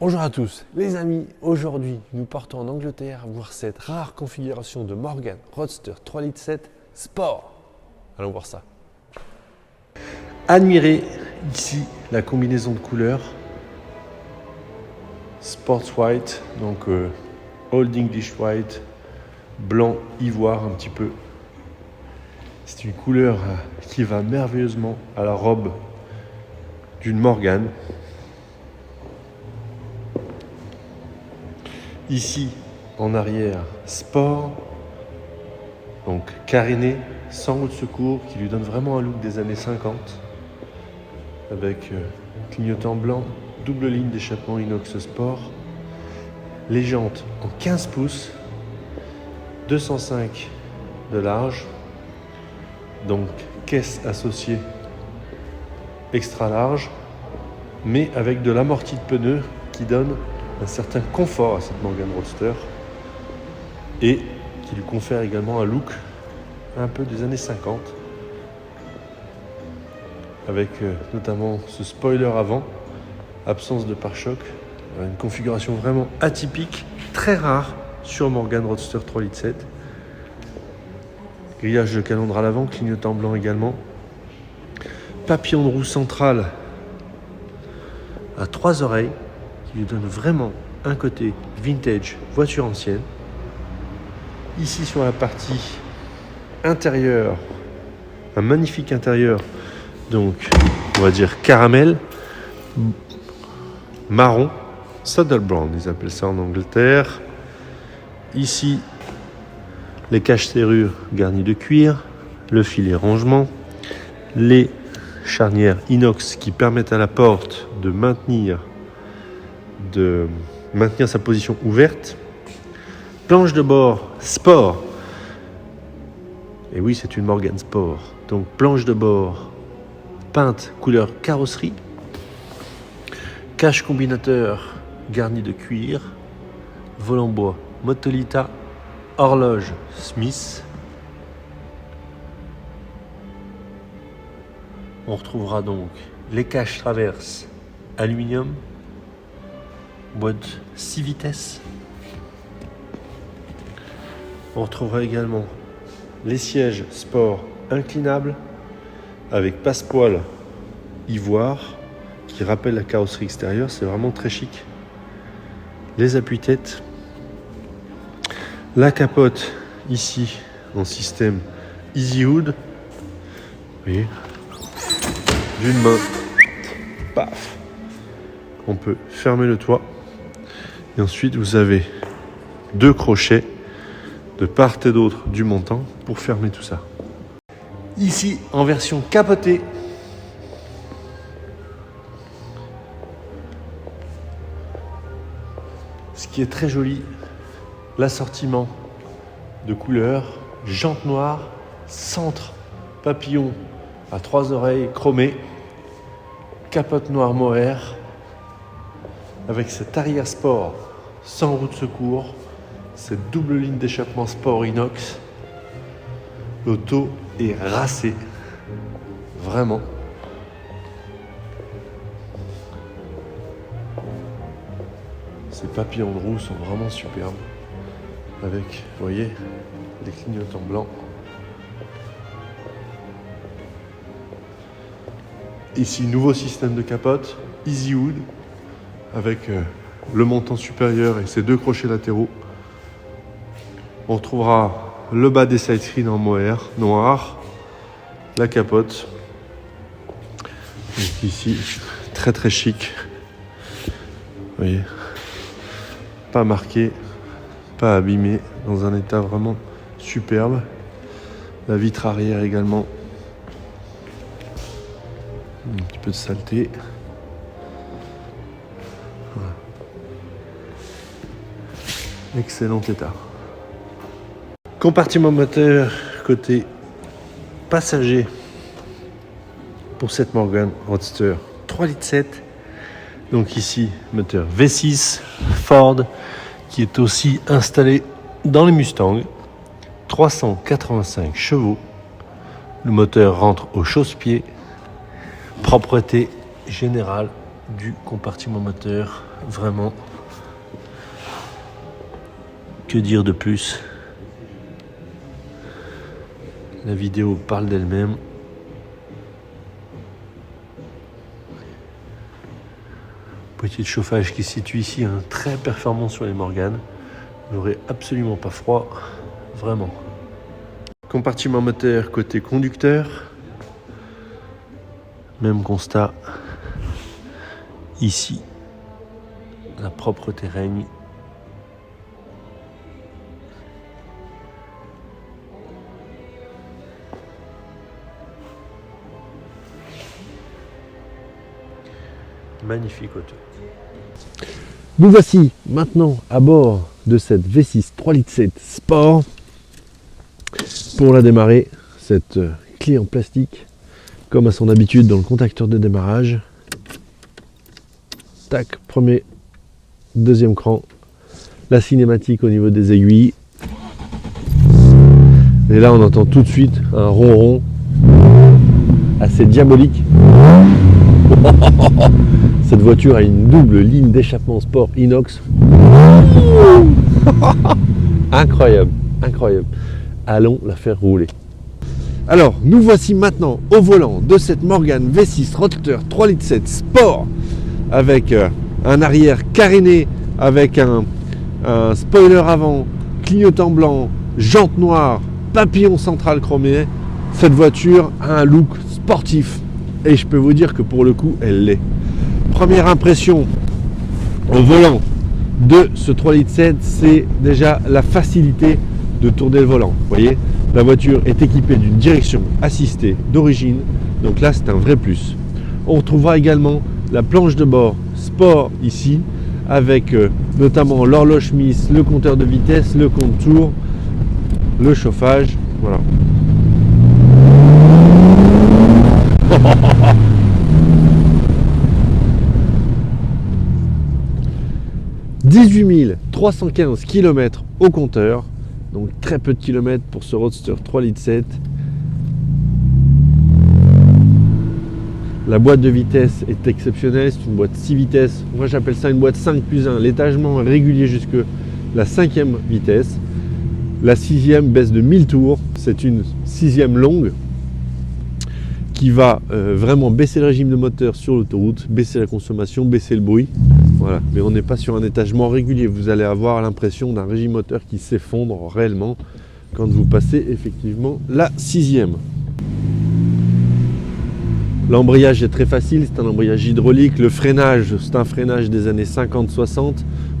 Bonjour à tous les amis, aujourd'hui nous partons en Angleterre voir cette rare configuration de Morgan Roadster 3,7 litres Sport. Allons voir ça. Admirez ici la combinaison de couleurs Sports White, donc Old English White, blanc ivoire un petit peu. C'est une couleur qui va merveilleusement à la robe d'une Morgan. Ici, en arrière, sport, donc caréné, sans roue de secours, qui lui donne vraiment un look des années 50, avec clignotant blanc, double ligne d'échappement inox sport, les jantes en 15 pouces, 205 de large, donc caisse associée extra large, mais avec de l'amorti de pneus qui donne un certain confort à cette Morgan Roadster et qui lui confère également un look un peu des années 50 avec notamment ce spoiler avant, absence de pare-choc, une configuration vraiment atypique, très rare sur Morgan Roadster 3,7 litres. Grillage de calandre à l'avant, clignotant blanc également, papillon de roue central à 3 oreilles qui lui donne vraiment un côté vintage, voiture ancienne. Ici sur la partie intérieure, un magnifique intérieur, donc on va dire caramel, marron, saddle brown, ils appellent ça en Angleterre. Ici, les caches-serrures garnies de cuir, le filet rangement, les charnières inox qui permettent à la porte de maintenir sa position ouverte. Planche de bord sport. Et oui, c'est une Morgan Sport. Donc planche de bord peinte couleur carrosserie. Cache combinateur garni de cuir. Volant bois Motolita. Horloge Smith. On retrouvera donc les caches traverses aluminium. Boîte 6 vitesses. On retrouvera également les sièges sport inclinables avec passepoil ivoire qui rappelle la carrosserie extérieure, c'est vraiment très chic. Les appuis-têtes. La capote ici en système Easy Hood. Vous voyez, d'une main, paf, on peut fermer le toit. Et ensuite, vous avez 2 crochets de part et d'autre du montant pour fermer tout ça. Ici, en version capotée, ce qui est très joli, l'assortiment de couleurs, jantes noires, centre papillon à 3 oreilles chromées, capote noire mohair, avec cet arrière sport sans roue de secours, cette double ligne d'échappement sport inox. L'auto est racée, vraiment. Ces papillons de roue sont vraiment superbes, avec, vous voyez, les clignotants blancs. Ici, nouveau système de capote, Easy Hood, avec le montant supérieur et ses 2 crochets latéraux. On retrouvera le bas des side screens en mohair noir, la capote. Donc ici, très très chic. Vous voyez, pas marqué, pas abîmé, dans un état vraiment superbe. La vitre arrière également. Un petit peu de saleté. Voilà. Excellent état. Compartiment moteur côté passager pour cette Morgan Roadster 3,7 litres. Donc ici, moteur V6 Ford qui est aussi installé dans les Mustang. 385 chevaux. Le moteur rentre au chausse-pied. Propreté générale du compartiment moteur Vraiment. Que dire de plus? La vidéo parle d'elle-même. Boîtier de chauffage qui se situe ici, hein, très performant sur les Morgan. Vous n'aurez absolument pas froid, vraiment. Compartiment moteur côté conducteur. Même constat ici. La propreté règne. Magnifique auto. Nous voici maintenant à bord de cette V6 3,7 litres Sport. Pour la démarrer, cette clé en plastique, comme à son habitude dans le contacteur de démarrage. Tac, premier, deuxième cran. La cinématique au niveau des aiguilles. Et là on entend tout de suite un ronron assez diabolique. Cette voiture a une double ligne d'échappement sport inox. Incroyable, incroyable. Allons la faire rouler. Alors, nous voici maintenant au volant de cette Morgan V6 Roadster 3,7 litres Sport avec un arrière caréné, avec un spoiler avant, clignotant blanc, jante noire, papillon central chromé. Cette voiture a un look sportif et je peux vous dire que pour le coup, elle l'est. Première impression au volant de ce 3,7 litres, c'est déjà la facilité de tourner le volant. Vous voyez, la voiture est équipée d'une direction assistée d'origine, donc là c'est un vrai plus. On retrouvera également la planche de bord sport ici, avec notamment l'horloge Smith, le compteur de vitesse, le compte-tours, le chauffage, voilà. 18 315 km au compteur, donc très peu de kilomètres pour ce Roadster 3,7 litres. La boîte de vitesse est exceptionnelle, c'est une boîte 6 vitesses, moi j'appelle ça une boîte 5+1, l'étagement est régulier jusque la 5e vitesse, la 6e baisse de 1000 tours, c'est une 6e longue qui va vraiment baisser le régime de moteur sur l'autoroute, baisser la consommation, baisser le bruit. Voilà. Mais on n'est pas sur un étagement régulier. Vous allez avoir l'impression d'un régime moteur qui s'effondre réellement quand vous passez effectivement la 6e. L'embrayage est très facile, c'est un embrayage hydraulique. Le freinage, c'est un freinage des années 50-60.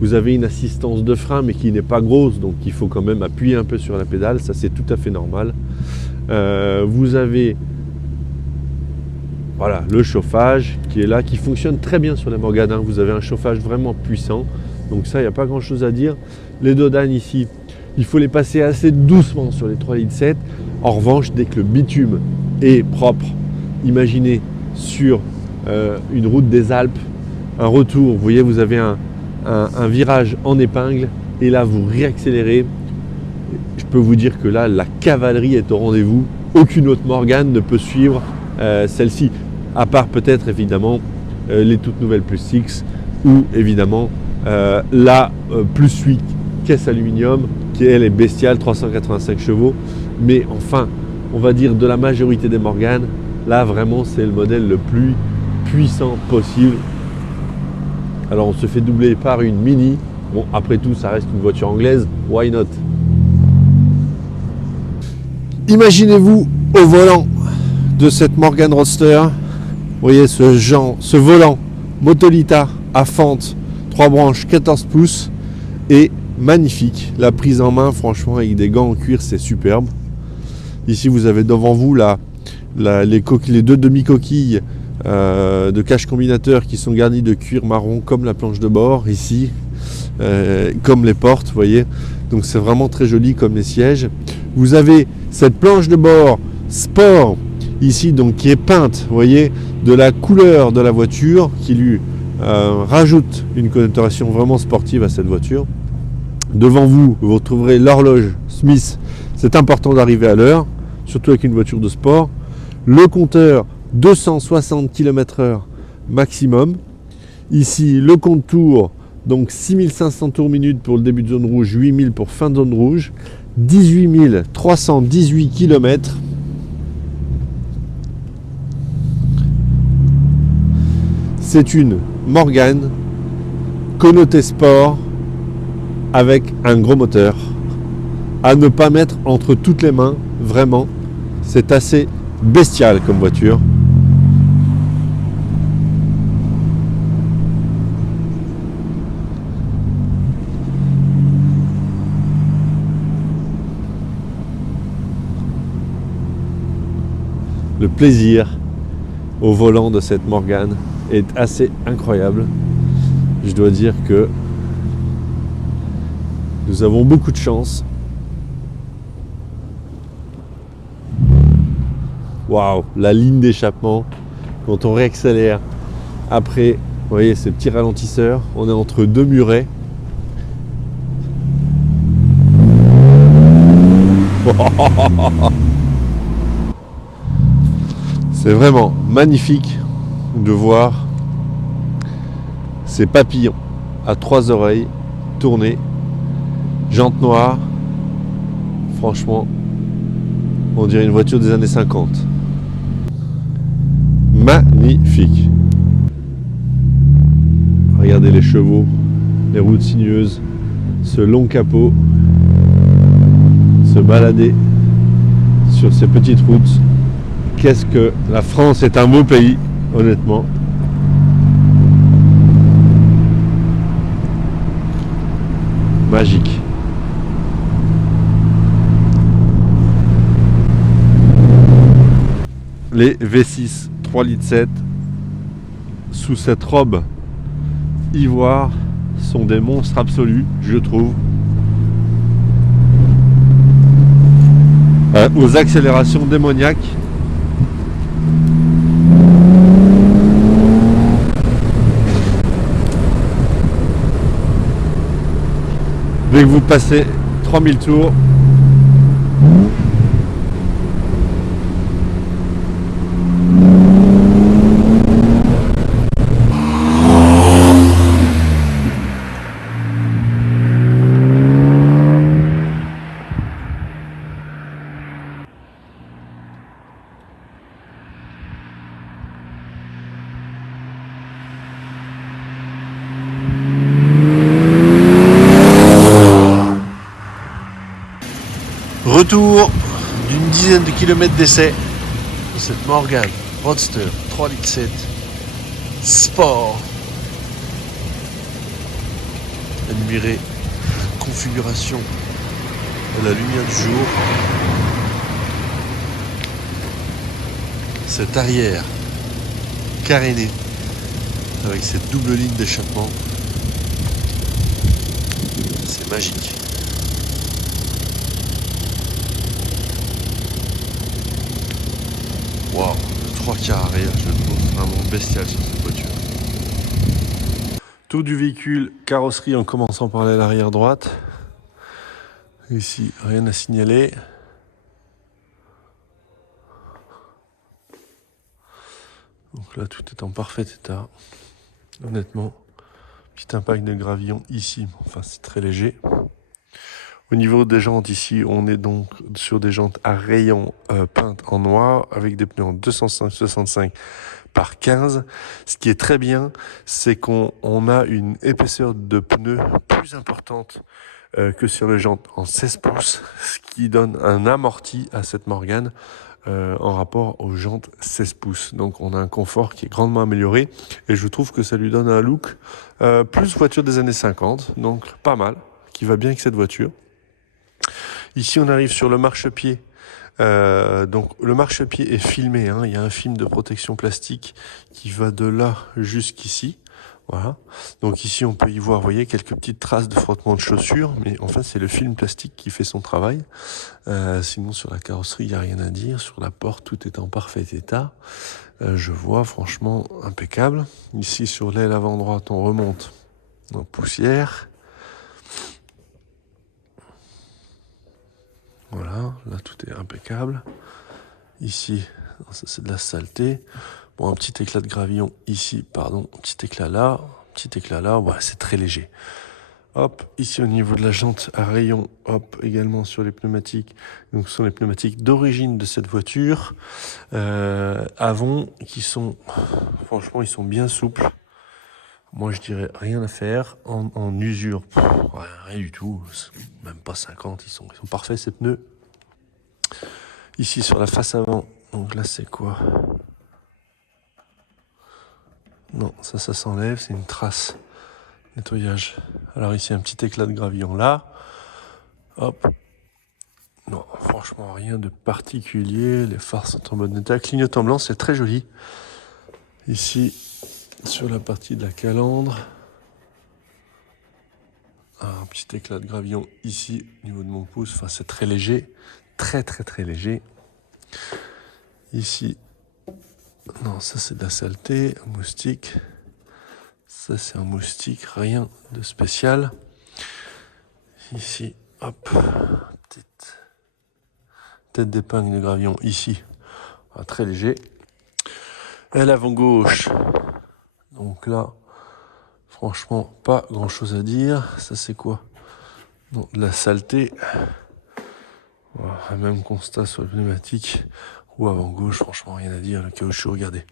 Vous avez une assistance de frein mais qui n'est pas grosse, donc il faut quand même appuyer un peu sur la pédale, ça c'est tout à fait normal. Vous avez voilà, le chauffage qui est là, qui fonctionne très bien sur les Morgan. Vous avez un chauffage vraiment puissant. Donc ça, il n'y a pas grand chose à dire. Les dodanes ici, il faut les passer assez doucement sur les 3,7 litres. En revanche, dès que le bitume est propre, imaginez sur une route des Alpes, un retour, vous voyez, vous avez un virage en épingle et là, vous réaccélérez. Je peux vous dire que là, la cavalerie est au rendez-vous. Aucune autre Morgan ne peut suivre celle-ci. À part peut-être évidemment les toutes nouvelles Plus 6 ou évidemment la Plus 8 caisse aluminium qui elle est bestiale, 385 chevaux. Mais enfin, on va dire de la majorité des Morgan, là vraiment c'est le modèle le plus puissant possible. Alors on se fait doubler par une Mini. Bon, après tout, ça reste une voiture anglaise, why not? Imaginez-vous au volant de cette Morgan Roadster. Vous voyez ce volant Motolita à fente, 3 branches, 14 pouces et magnifique. La prise en main, franchement, avec des gants en cuir, c'est superbe. Ici, vous avez devant vous les deux demi-coquilles de cache combinateur qui sont garnies de cuir marron comme la planche de bord ici, comme les portes, vous voyez. Donc c'est vraiment très joli comme les sièges. Vous avez cette planche de bord sport ici, donc qui est peinte, vous voyez, de la couleur de la voiture, qui lui rajoute une connotation vraiment sportive à cette voiture. Devant vous, vous retrouverez l'horloge Smith. C'est important d'arriver à l'heure, surtout avec une voiture de sport. Le compteur 260 km/h maximum. Ici, le compte tour, donc 6500 tours minute pour le début de zone rouge, 8000 pour fin de zone rouge, 18 318 km. C'est une Morgane connotée sport avec un gros moteur à ne pas mettre entre toutes les mains, vraiment. C'est assez bestial comme voiture. Le plaisir au volant de cette Morgane est assez incroyable. Je dois dire que nous avons beaucoup de chance. Waouh, la ligne d'échappement, quand on réaccélère après, vous voyez ces petits ralentisseurs, on est entre deux murets. C'est vraiment magnifique de voir ces papillons à 3 oreilles tourner, jantes noires. Franchement, on dirait une voiture des années 50. Magnifique. Regardez les chevaux, les routes sinueuses, ce long capot, se balader sur ces petites routes. Qu'est-ce que la France est un beau pays, honnêtement. Magique. Les V6 3 litres 7 sous cette robe ivoire sont des monstres absolus, je trouve. Aux accélérations démoniaques. Dès que vous passez 3000 tours, retour d'une dizaine de kilomètres d'essai de cette Morgane Roadster 3 litres 7 Sport. Admirez la configuration à la lumière du jour. Cet arrière caréné avec cette double ligne d'échappement, c'est magique. Waouh, le 3 quarts arrière, je le trouve vraiment bestial sur cette voiture. Tour du véhicule, carrosserie en commençant par l'aile arrière droite. Ici, rien à signaler. Donc là, tout est en parfait état. Honnêtement, petit impact de gravillon ici, enfin c'est très léger. Au niveau des jantes ici, on est donc sur des jantes à rayons peintes en noir avec des pneus en 205/65 par 15. Ce qui est très bien, c'est qu'on a une épaisseur de pneus plus importante que sur les jantes en 16 pouces, ce qui donne un amorti à cette Morgane en rapport aux jantes 16 pouces. Donc on a un confort qui est grandement amélioré et je trouve que ça lui donne un look plus voiture des années 50, donc pas mal, qui va bien avec cette voiture. Ici, on arrive sur le marchepied. Donc, le marchepied est filmé. Il y a un film de protection plastique qui va de là jusqu'ici. Voilà. Donc ici, on peut y voir, vous voyez, quelques petites traces de frottement de chaussures. Mais enfin, c'est le film plastique qui fait son travail. Sinon, sur la carrosserie, il n'y a rien à dire. Sur la porte, tout est en parfait état. Je vois, franchement, impeccable. Ici, sur l'aile avant droite, on remonte en poussière. Voilà, là tout est impeccable. Ici, ça c'est de la saleté. Bon, un petit éclat de gravillon ici, pardon, un petit éclat là, voilà, c'est très léger. Hop, ici au niveau de la jante à rayon, hop, également sur les pneumatiques. Donc, ce sont les pneumatiques d'origine de cette voiture. Avon, qui sont, franchement, ils sont bien souples. Moi, je dirais rien à faire. En usure, rien du tout. Même pas 50, ils sont parfaits, ces pneus. Ici, sur la face avant, donc là, c'est quoi? Non, ça s'enlève, c'est une trace. Nettoyage. Alors ici, un petit éclat de gravillon là. Hop. Non, franchement, rien de particulier. Les phares sont en bon état. Clignotant blanc, c'est très joli. Ici, sur la partie de la calandre. Un petit éclat de gravillon ici, au niveau de mon pouce. Enfin, c'est très léger. Très, très, très léger. Ici. Non, ça, c'est de la saleté. Un moustique. Ça, c'est un moustique, rien de spécial. Ici, hop, petite tête d'épingle de gravillon ici, très léger. Et l'avant gauche, donc là, franchement, pas grand chose à dire. Ça, c'est quoi? Non, de la saleté. Voilà, même constat sur le pneumatique. Ou avant gauche, franchement, rien à dire. Le caoutchouc, regardez,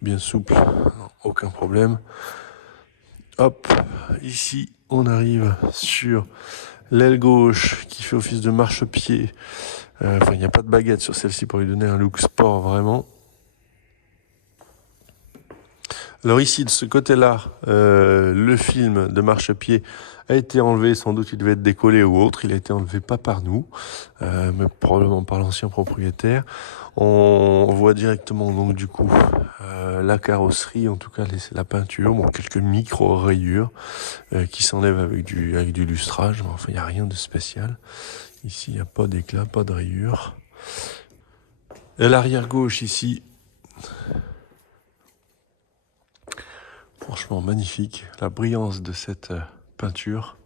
bien souple, non, aucun problème. Hop, ici on arrive sur l'aile gauche qui fait office de marchepied. Il n'y a pas de baguette sur celle-ci pour lui donner un look sport vraiment. Alors ici, de ce côté-là, le film de marchepied a été enlevé. Sans doute, il devait être décollé ou autre. Il a été enlevé pas par nous, mais probablement par l'ancien propriétaire. On voit directement donc du coup la carrosserie, en tout cas la peinture, bon, quelques micro-rayures qui s'enlèvent avec du lustrage. Enfin, il n'y a rien de spécial. Ici, il n'y a pas d'éclat, pas de rayures. Et l'arrière gauche ici, franchement magnifique, la brillance de cette peinture.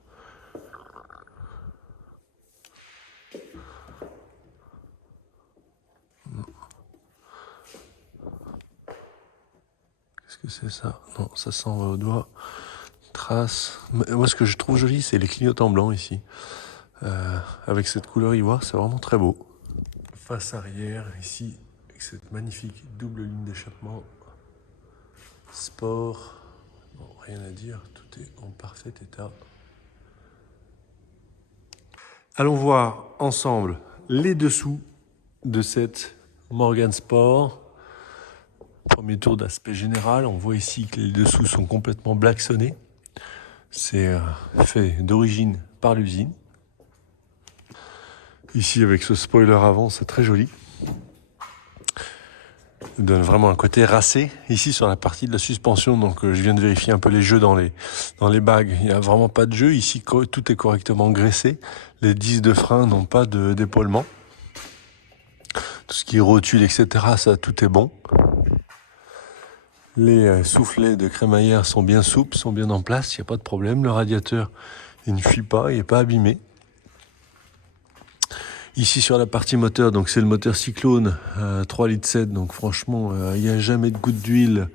Qu'est-ce que c'est ça? Non, ça s'en va au doigt. Trace. Moi, ce que je trouve joli, c'est les clignotants blancs ici. Avec cette couleur ivoire, c'est vraiment très beau. Face arrière, ici, avec cette magnifique double ligne d'échappement. Sport. Bon, rien à dire, tout est en parfait état. Allons voir ensemble les dessous de cette Morgan Sport. Premier tour d'aspect général, on voit ici que les dessous sont complètement blacksonnés. C'est fait d'origine par l'usine. Ici avec ce spoiler avant, c'est très joli. Il donne vraiment un côté racé. Ici sur la partie de la suspension, donc je viens de vérifier un peu les jeux dans les bagues. Il n'y a vraiment pas de jeu. Ici tout est correctement graissé. Les disques de frein n'ont pas d'épaulement. Tout ce qui est rotule, etc., ça tout est bon. Les soufflets de crémaillère sont bien souples, sont bien en place, il n'y a pas de problème. Le radiateur, il ne fuit pas, il n'est pas abîmé. Ici sur la partie moteur, donc c'est le moteur Cyclone 3,7 litres, donc franchement, il n'y a jamais de goutte d'huile.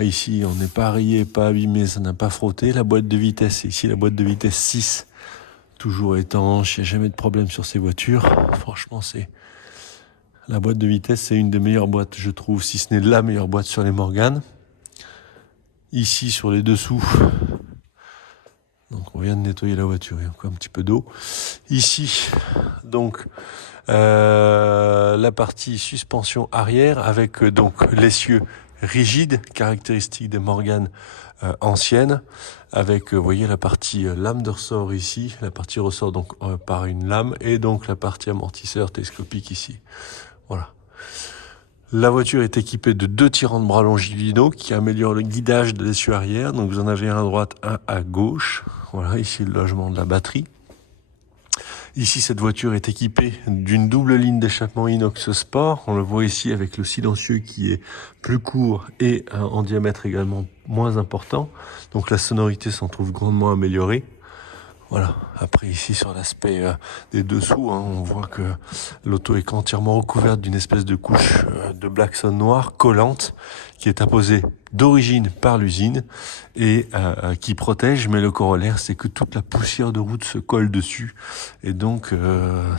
Ici, on n'est pas rayé, pas abîmé, ça n'a pas frotté. La boîte de vitesse, ici la boîte de vitesse 6, toujours étanche, il n'y a jamais de problème sur ces voitures. Franchement, la boîte de vitesse, c'est une des meilleures boîtes, je trouve, si ce n'est la meilleure boîte sur les Morgan. Ici, sur les dessous, donc on vient de nettoyer la voiture, il y a encore un petit peu d'eau. Ici, donc, la partie suspension arrière avec donc l'essieu rigide, caractéristique des Morgan anciennes, avec, vous voyez, la partie lame de ressort ici, la partie ressort donc par une lame, et donc la partie amortisseur télescopique ici. Voilà. La voiture est équipée de 2 tirants de bras longitudinaux qui améliorent le guidage de l'essieu arrière. Donc vous en avez un à droite, un à gauche. Voilà, ici le logement de la batterie. Ici, cette voiture est équipée d'une double ligne d'échappement inox sport. On le voit ici avec le silencieux qui est plus court et en diamètre également moins important. Donc la sonorité s'en trouve grandement améliorée. Voilà, après ici sur l'aspect des dessous, hein, on voit que l'auto est entièrement recouverte d'une espèce de couche de blackstone noir collante qui est apposée d'origine par l'usine et qui protège, mais le corollaire c'est que toute la poussière de route se colle dessus et donc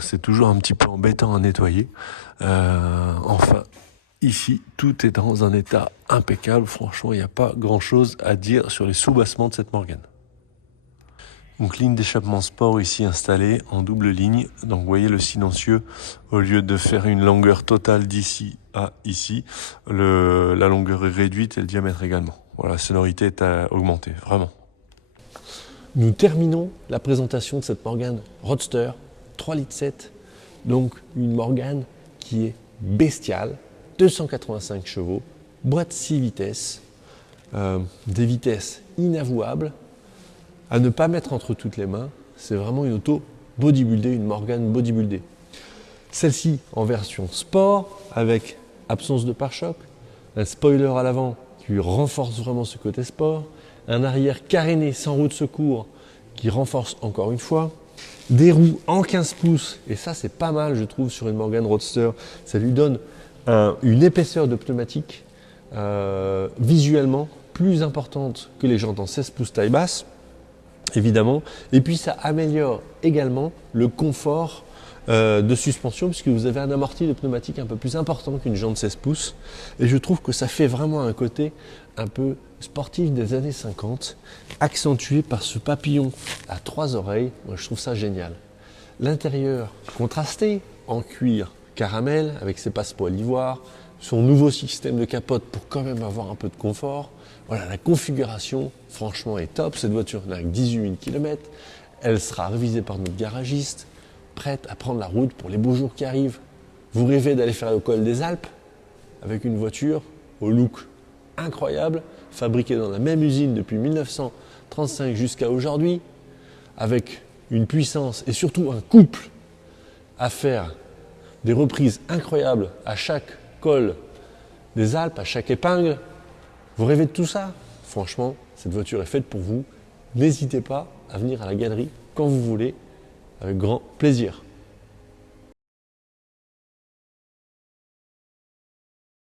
c'est toujours un petit peu embêtant à nettoyer. Enfin, ici tout est dans un état impeccable, franchement il n'y a pas grand chose à dire sur les soubassements de cette Morgane. Donc ligne d'échappement sport ici installée en double ligne. Donc vous voyez le silencieux, au lieu de faire une longueur totale d'ici à ici, la longueur est réduite et le diamètre également. Voilà, la sonorité est augmentée, vraiment. Nous terminons la présentation de cette Morgane Roadster 3,7 litres. Donc une Morgane qui est bestiale, 285 chevaux, boîte 6 vitesses, des vitesses inavouables, à ne pas mettre entre toutes les mains. C'est vraiment une auto bodybuildée, une Morgane bodybuildée. Celle-ci en version sport, avec absence de pare-choc, un spoiler à l'avant qui renforce vraiment ce côté sport, un arrière caréné sans roue de secours qui renforce encore une fois, des roues en 15 pouces, et ça c'est pas mal je trouve sur une Morgane Roadster, ça lui donne une épaisseur de pneumatique visuellement plus importante que les jantes en 16 pouces taille basse, évidemment, et puis ça améliore également le confort de suspension puisque vous avez un amorti de pneumatique un peu plus important qu'une jante 16 pouces et je trouve que ça fait vraiment un côté un peu sportif des années 50 accentué par ce papillon à 3 oreilles. Moi je trouve ça génial. L'intérieur contrasté en cuir caramel avec ses passepoils ivoire, son nouveau système de capote pour quand même avoir un peu de confort. Voilà, la configuration franchement est top. Cette voiture n'a que 18 000 km. Elle sera révisée par notre garagiste, prête à prendre la route pour les beaux jours qui arrivent. Vous rêvez d'aller faire le col des Alpes avec une voiture au look incroyable, fabriquée dans la même usine depuis 1935 jusqu'à aujourd'hui, avec une puissance et surtout un couple à faire des reprises incroyables à chaque col des Alpes, à chaque épingle. Vous rêvez de tout ça? Franchement, cette voiture est faite pour vous. N'hésitez pas à venir à la galerie quand vous voulez, avec grand plaisir.